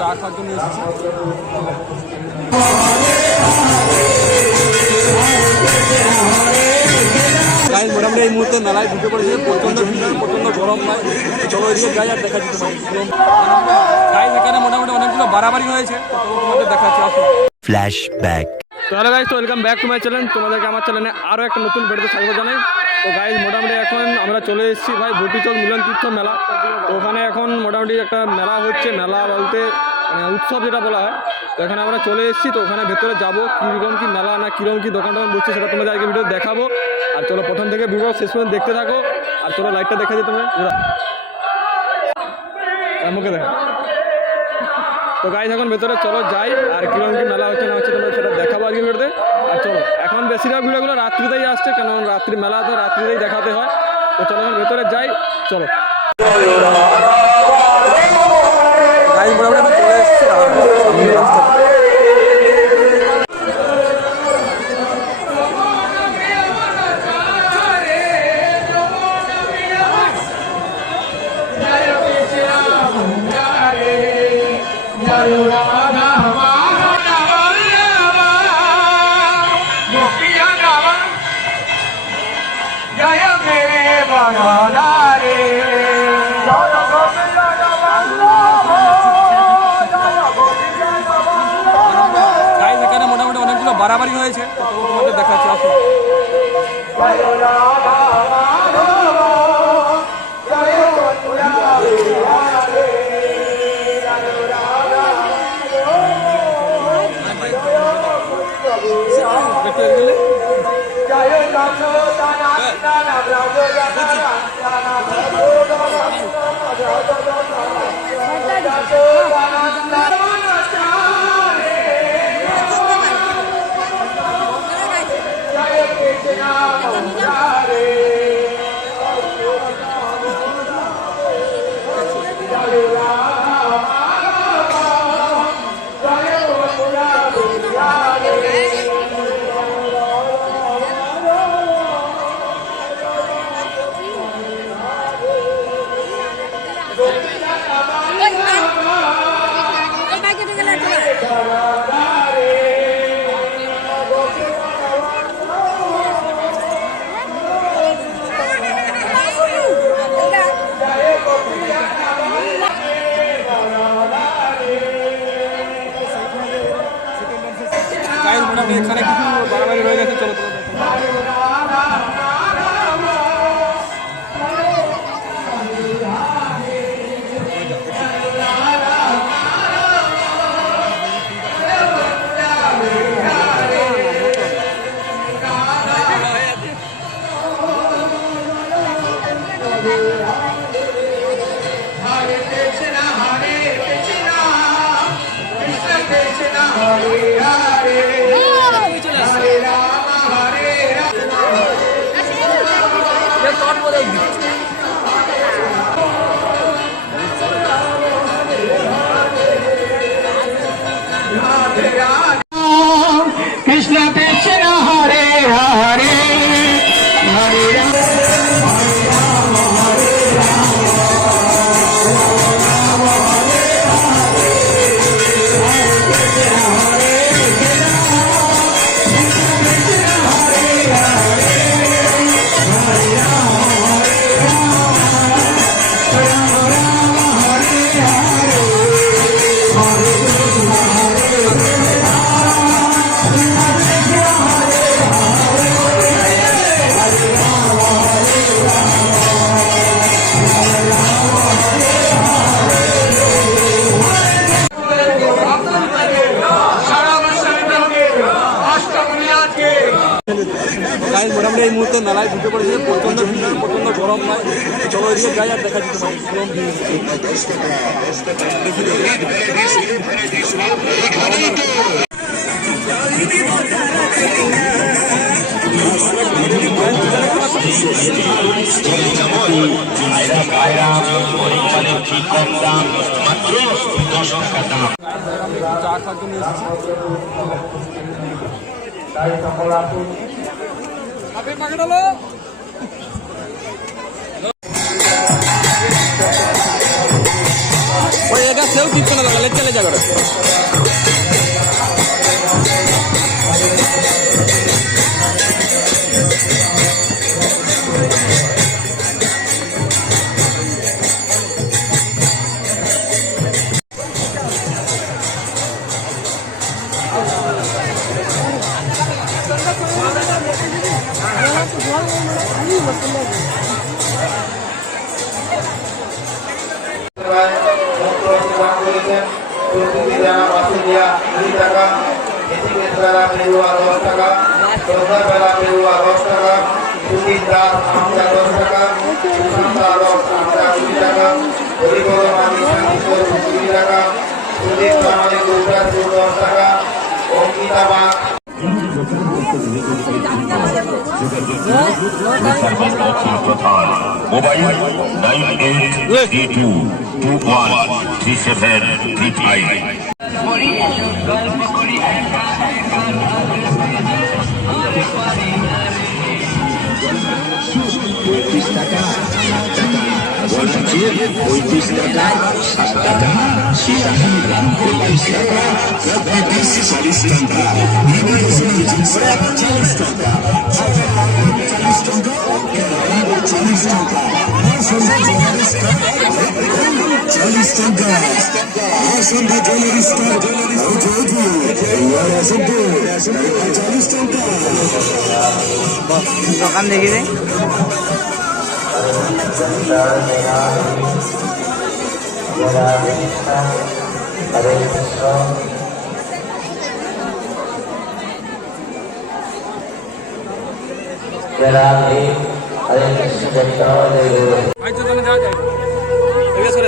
চা খাওয়ার জন্য এসেছি। গাইজ মোটামুটি এই মুহূর্তে মেলায় ঢুকে পড়েছে, প্রচণ্ড ভিড়, প্রচণ্ড গরম নয়। চলো ওইদিকে যাই আর দেখা যেতে পারি। গাইজ এখানে মোটামুটি অনেকগুলো বাড়াবাড়ি হয়েছে, তোমাদের দেখাচ্ছি, আসো। ফ্ল্যাশব্যাক। তাহলে গাইজ তো welcome back to my channel. তোমাদেরকে আমার চ্যানেলে আরও একটা নতুন ভিডিওতে স্বাগত জানাই। তো গাইজ মোটামুটি এখন আমরা চলে এসেছি ভাই ভুটিচক মিলন তীর্থ মেলা। তো ওখানে এখন মোটামুটি একটা মেলা হচ্ছে, মেলা বলতে উৎসব যেটা বলা হয়। তো এখানে আমরা চলে এসেছি, তো ওখানে ভেতরে যাবো, কীরকম কী মেলা না কীরকম কী দোকান টোকান বসছে সেটা তোমাদের আগে ভিডিও দেখাবো। আর চলো প্রথম থেকে ভিডিও শেষ পর্যন্ত দেখতে থাকো। আর চলো লাইটটা দেখা যেতে হবে পুরো মুখে দেখা। তো গাইজ এখন ভেতরে চলো যাই, আর কীরকম কী মেলা হচ্ছে না হচ্ছে তোমরা সেটা দেখাবো আজকে ভিডিওতে। আর চলো এখন বেশিরভাগ ভিডিওগুলো রাত্রিতেই আসছে, কেন রাত্রি মেলা তো রাত্রিতেই দেখাতে হয়। তো চলো এখন ভেতরে যাই, চলো। গাইজ মোটামুটি চলে এসেছি রাস্তা। এখানে মোটামুটি অনেকগুলো বাড়াবাড়ি হয়েছে, তোমাদের দেখাচ্ছি, আসো। এখানে কিছু বাড়াবাড়ি হয়ে গেছে, চলো কৃষ্ণ কৃষ্ণ হরে হরে হরে রাম মোটামুটি এই মুহূর্তে মেলায় ঢুকে পড়েছে, প্রচণ্ড ভিড়, প্রচণ্ড গরম নয়। চলো ওইদিকে যাই আর দেখা যেতে পারি। চা খাওয়ার জন্য এসেছি। ওই এটা সেও কেউ দিচ্ছে না দাদা, চলে যা করে। মোবাইল 9832213735। দোকান দেখি রে ভাই তো যাওয়া যায়, ঠিক আছে।